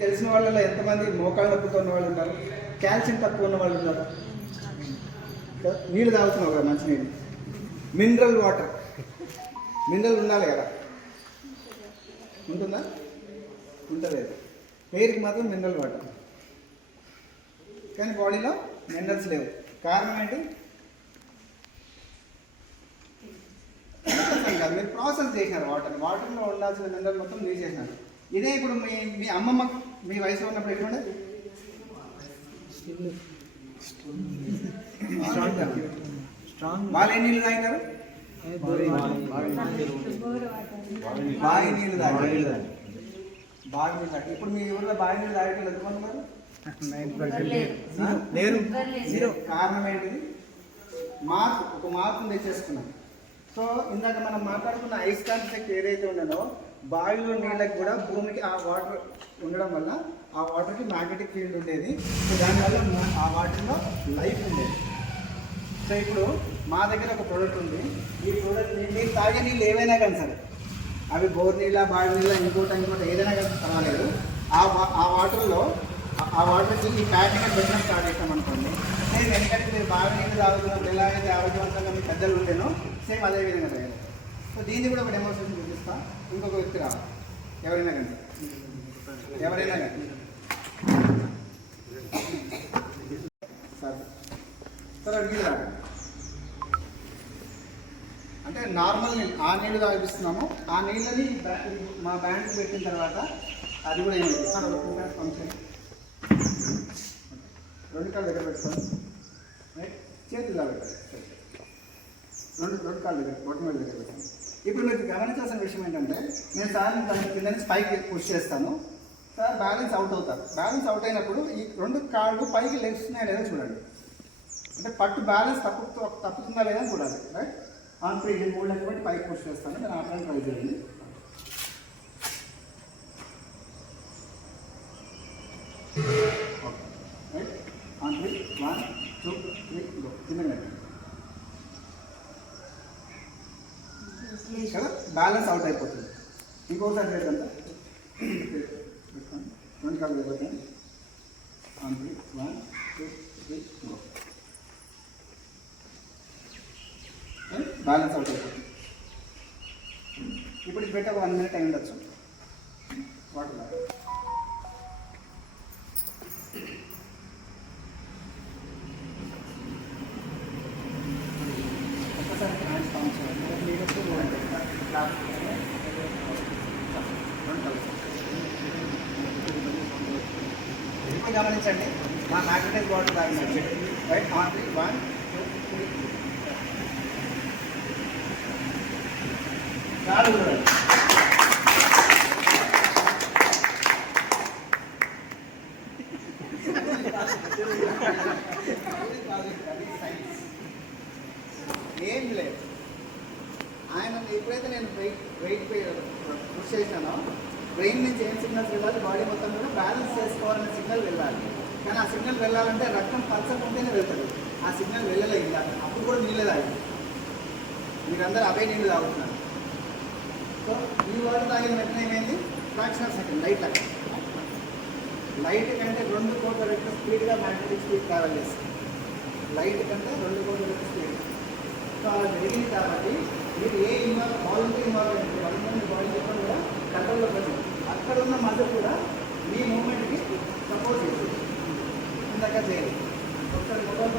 తెలిసిన వాళ్ళలో ఎంతమంది మోకాళ్ళ నొప్పితో ఉన్న వాళ్ళు ఉన్నారు, కాల్షియం తక్కువ ఉన్న వాళ్ళు ఉన్నారు. నీళ్ళు తాగుతున్నావు కదా, మంచి నీళ్ళు, మినరల్ వాటర్, మినరల్ ఉండాలి కదా, ఉంటుందా? ఉంటుంది. హెయిర్కి మాత్రం మినరల్ వాటర్, కానీ బాడీలో మినరల్స్ లేవు. కారణం ఏంటి? మీరు ప్రాసెస్ చేసినారు వాటర్లో ఉండాల్సిన మినరల్ మొత్తం తీసేసినారు. ఇదే ఇప్పుడు మీ అమ్మమ్మ మీ వయసులో ఉన్నప్పుడు ఎట్లుండే? వాళ్ళు ఎన్ని నీళ్ళు తాగినారు? బావి నీళ్ళు తాగారు. బావి నీళ్ళు తాగి ఇప్పుడు మీ ఊళ్ళో బావి నీళ్ళు తాగేటప్పుడు ఎంతమంది ఉన్నారు? లేరు. కారణం ఏంటిది? ఒక మార్పును తెచ్చేసుకున్నాం. సో ఇందాక మనం మాట్లాడుకున్న అయస్కాంత శక్తి ఏదైతే ఉండదో, బావిలో నీళ్ళకి కూడా భూమికి ఆ వాటర్ ఉండడం వల్ల ఆ వాటర్కి మ్యాగ్నెటిక్ ఫీల్డ్ ఉండేది. సో దానివల్ల ఆ వాటర్లో లైఫ్ ఉండేది. సో ఇప్పుడు మా దగ్గర ఒక ప్రోడక్ట్ ఉంది. ఈ ప్రోడక్ట్ మీరు తాగే నీళ్ళు ఏవైనా కానీ సరే, అవి బోర్ నీళ్ళ, బావి నీళ్ళ, ఇంకోటి ఏదైనా కానీ పర్వాలేదు. ఆ వాటర్కి ఈ ప్యాట్గా పెట్టడం స్టార్ట్ చేస్తాం అనుకోండి. నేను వెనకటి మీరు బావి నీళ్ళు తాగుతున్నప్పుడు ఎలా అయితే ఆరోగ్యవంతంగా మీ పెద్దలు ఉండేనో సేమ్ అదే విధంగా తయారు. సో దీన్ని కూడా ఒక డెమోన్స్ట్రేషన్ చూపిస్తా. ఇంకొక వ్యక్తి రావాలి, ఎవరైనా కానీ సార్ నీళ్ళు తాగండి అంటే నార్మల్ నీళ్ళు, ఆ నీళ్ళు తాగిస్తున్నాము. ఆ నీళ్ళని మా బ్యాండ్కి పెట్టిన తర్వాత అది కూడా ఏమైంది సార్, ఫంక్షన్ రెండు కాళ్ళు దగ్గర పెట్టుకోండి, రైట్, చేతులు పెట్టాలి, రెండు కాళ్ళు దగ్గర, బొట్టం దగ్గర పెట్టాను. ఇప్పుడు మీరు గమనించాల్సిన విషయం ఏంటంటే, నేను సార్ దాని కింద నుంచి పైకి పుష్ చేస్తాను, సార్ బ్యాలెన్స్ అవుట్ అవుతారు. బ్యాలెన్స్ అవుట్ అయినప్పుడు ఈ రెండు కాళ్ళు పైకి లేస్తున్నాయా లేదా చూడండి. అంటే పట్టు బ్యాలెన్స్ తప్పుతుందా లేదా చూడాలి, రైట్. ఆన్ త్రీ మూడు లెక్క బట్టి పైకి పుష్ చేస్తాను. నేను ఆ ట్రై చేయండి. Right, on three, 1 2 3 go. కింద కదా బ్యాలెన్స్ అవుట్ అయిపోతుంది. ఇంకోసారి లేదంతా రెండు కాళ్ళు వెళ్ళకండి. On three, 1 2 3 go. Balance out అయిపోతుంది. ఇప్పుడు ఇది పెట్టి ఒక 1 minute అయి ఉండొచ్చు. వాటర్ ఒక్కసారి హ్యాండ్స్ పౌండ్ చేయండి. ఇప్పుడు గమనించండి, మా మ్యాగ్నెటైజ్ వాటర్ తాగినట్టు, రైట్. ఆన్ త్రీ, 1 2 3 కాదు చూడండి. ఏం లేదు, ఆయన ఎప్పుడైతే నేను వెయిట్ పుష్ చేసినానో, బ్రెయిన్ నుంచి ఏం సిగ్నల్స్ వెళ్ళాలి, బాడీ మొత్తం కూడా బ్యాలెన్స్ చేసుకోవాలనే సిగ్నల్ వెళ్ళాలి. కానీ ఆ సిగ్నల్ వెళ్ళాలంటే రక్తం పలచకుంటేనే వెళ్తుంది. ఆ సిగ్నల్ వెళ్ళలేదు ఇలా, అప్పుడు కూడా నీళ్ళే తాగింది. మీరందరూ అవే నీళ్ళు తాగుతున్నారు. సో ఈ వాటర్ తాగిన వెంటనే ఏమైంది? ఫ్రాక్షన్ ఆఫ్ సెకండ్ లైట్ కంటే 2 కోట్ల రెట్ల స్పీడ్గా మ్యాగ్నెటిక్ ఫీల్డ్ ట్రావెల్ చేస్తుంది. లైట్ కంటే 2 కోట్ల రెట్ల స్పీడ్. సో అలా జరిగింది కాబట్టి మీరు ఏ వాలంటీర్ ఇన్వాల్వ్మెంట్ వాళ్ళందరినీ బాడీ చెప్పడం కూడా కంట్రోల్లో పెట్టండి. అక్కడ ఉన్న మధ్య కూడా మీ మూమెంట్కి సపోర్ట్ చేస్తుంది. ఇందాక చేయాలి. ఒకసారి మొబైల్